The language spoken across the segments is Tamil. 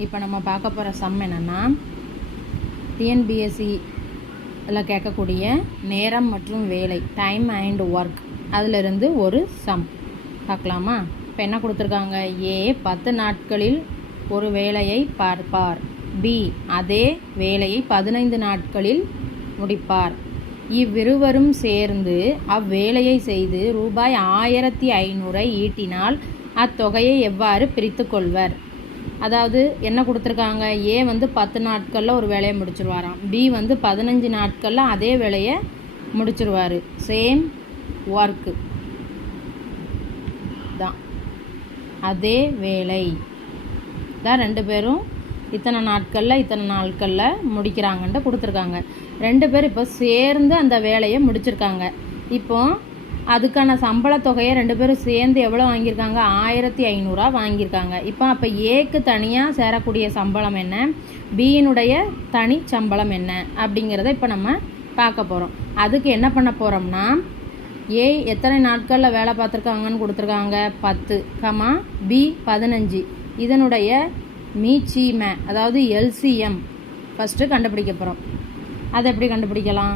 இப்போ நம்ம பார்க்க போகிற சம் என்னென்னா டிஎன்பிஎஸ்சியில் கேட்கக்கூடிய நேரம் மற்றும் வேலை டைம் அண்ட் ஒர்க் அதிலிருந்து ஒரு சம் பார்க்கலாமா. இப்போ என்ன கொடுத்துருக்காங்க, ஏ 10 நாட்களில் ஒரு வேலையை பார்ப்பார், பி அதே வேலையை 15 நாட்களில் முடிப்பார். இவ்விருவரும் சேர்ந்து அவ்வேலையை செய்து ரூபாய் 1500 ஈட்டினால் அத்தொகையை எவ்வாறு பிரித்து கொள்வர்? அதாவது என்ன கொடுத்துருக்காங்க, ஏ 10 நாட்களில் ஒரு வேலையை முடிச்சிருவாராம், பி 15 நாட்களில் அதே வேலையை முடிச்சிருவார். சேம் ஒர்க்கு தான், அதே வேலை தான், ரெண்டு பேரும் இத்தனை நாட்களில் முடிக்கிறாங்கன்ட்டு கொடுத்துருக்காங்க. ரெண்டு பேர் இப்போ சேர்ந்து அந்த வேலையை முடிச்சிருக்காங்க. இப்போ அதுக்கான சம்பள தொகையை ரெண்டு பேரும் சேர்ந்து எவ்வளோ வாங்கியிருக்காங்க, 1500 வாங்கியிருக்காங்க. அப்போ ஏக்கு தனியாக சேரக்கூடிய சம்பளம் என்ன, பியினுடைய தனி சம்பளம் என்ன அப்படிங்கிறத இப்போ நம்ம பார்க்க போகிறோம். அதுக்கு என்ன பண்ண போகிறோம்னா, ஏ எத்தனை நாட்களில் வேலை பார்த்துருக்காங்கன்னு கொடுத்துருக்காங்க 10, பி 15. இதனுடைய மீச்சிம அதாவது எல்சிஎம் ஃபஸ்ட்டு கண்டுபிடிக்க போகிறோம். அதை எப்படி கண்டுபிடிக்கலாம்,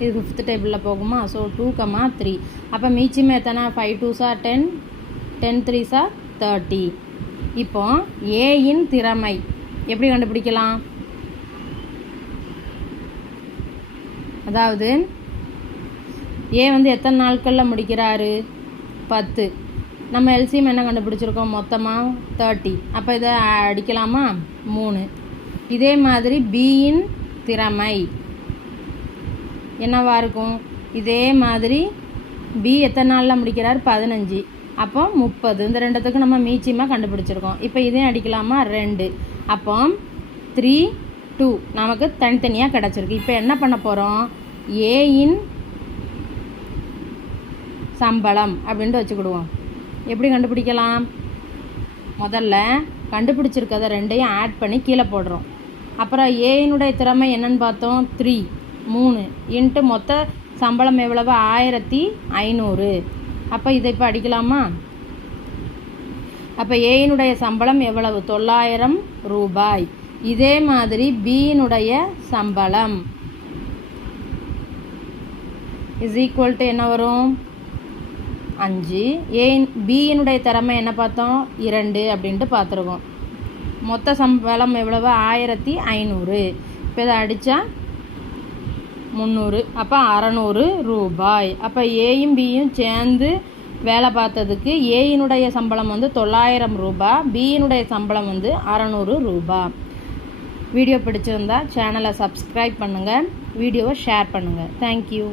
இது 5th டேபிளில் போகுமா. ஸோ 2, 3. அப்போ மீச்சிம எத்தனை, 5 2s 10, 10 3s 30. இப்போ ஏயின் திறமை எப்படி கண்டுபிடிக்கலாம், அதாவது ஏ எத்தனை நாட்களில் முடிக்கிறாரு 10, நம்ம எல்சிஎம் என்ன கண்டுபிடிச்சிருக்கோம் மொத்தமாக 30. அப்போ இதை அடிக்கலாமா 3. இதே மாதிரி பியின் திறமை என்னவா இருக்கும், இதே மாதிரி பி எத்தனை நாளில் முடிக்கிறார் 15, அப்போ 30. இந்த ரெண்டுத்துக்கு நம்ம மீச்சியமாக கண்டுபிடிச்சிருக்கோம். இப்போ இதையும் அடிக்கலாமா 2. அப்போ 3 2 நமக்கு தனித்தனியாக கிடச்சிருக்கு. இப்போ என்ன பண்ண போகிறோம், ஏயின் சம்பளம் அப்படின்ட்டு வச்சுக்கிடுவோம். எப்படி கண்டுபிடிக்கலாம், முதல்ல கண்டுபிடிச்சிருக்கதை ரெண்டையும் ஆட் பண்ணி கீழே போடுறோம். அப்புறம் ஏயினுடைய திறமை என்னன்னு பார்த்தோம் 3 இன்ட்டு மொத்த சம்பளம் எவ்வளவு 1500. அப்போ இதை இப்போ அடிக்கலாமா. அப்போ ஏயினுடைய சம்பளம் எவ்வளவு 900 ரூபாய். இதே மாதிரி பியினுடைய சம்பளம் இஸ் ஈக்குவல் டு என்ன வரும் 5. பியினுடைய திறமை என்ன பார்த்தோம் 2 அப்படின்ட்டு பார்த்துருக்கோம். மொத்த சம்பளம் எவ்வளவு 1500. இப்போ இதை அடித்தா 300, அப்போ 600 ரூபாய். அப்போ ஏயும் பியும் சேர்ந்து வேலை பார்த்ததுக்கு ஏயினுடைய சம்பளம் 900 ரூபாய், பியினுடைய சம்பளம் 600 ரூபாய். வீடியோ பிடிச்சிருந்தா சேனலை சப்ஸ்கிரைப் பண்ணுங்கள், வீடியோவை ஷேர் பண்ணுங்கள். தேங்க்யூ.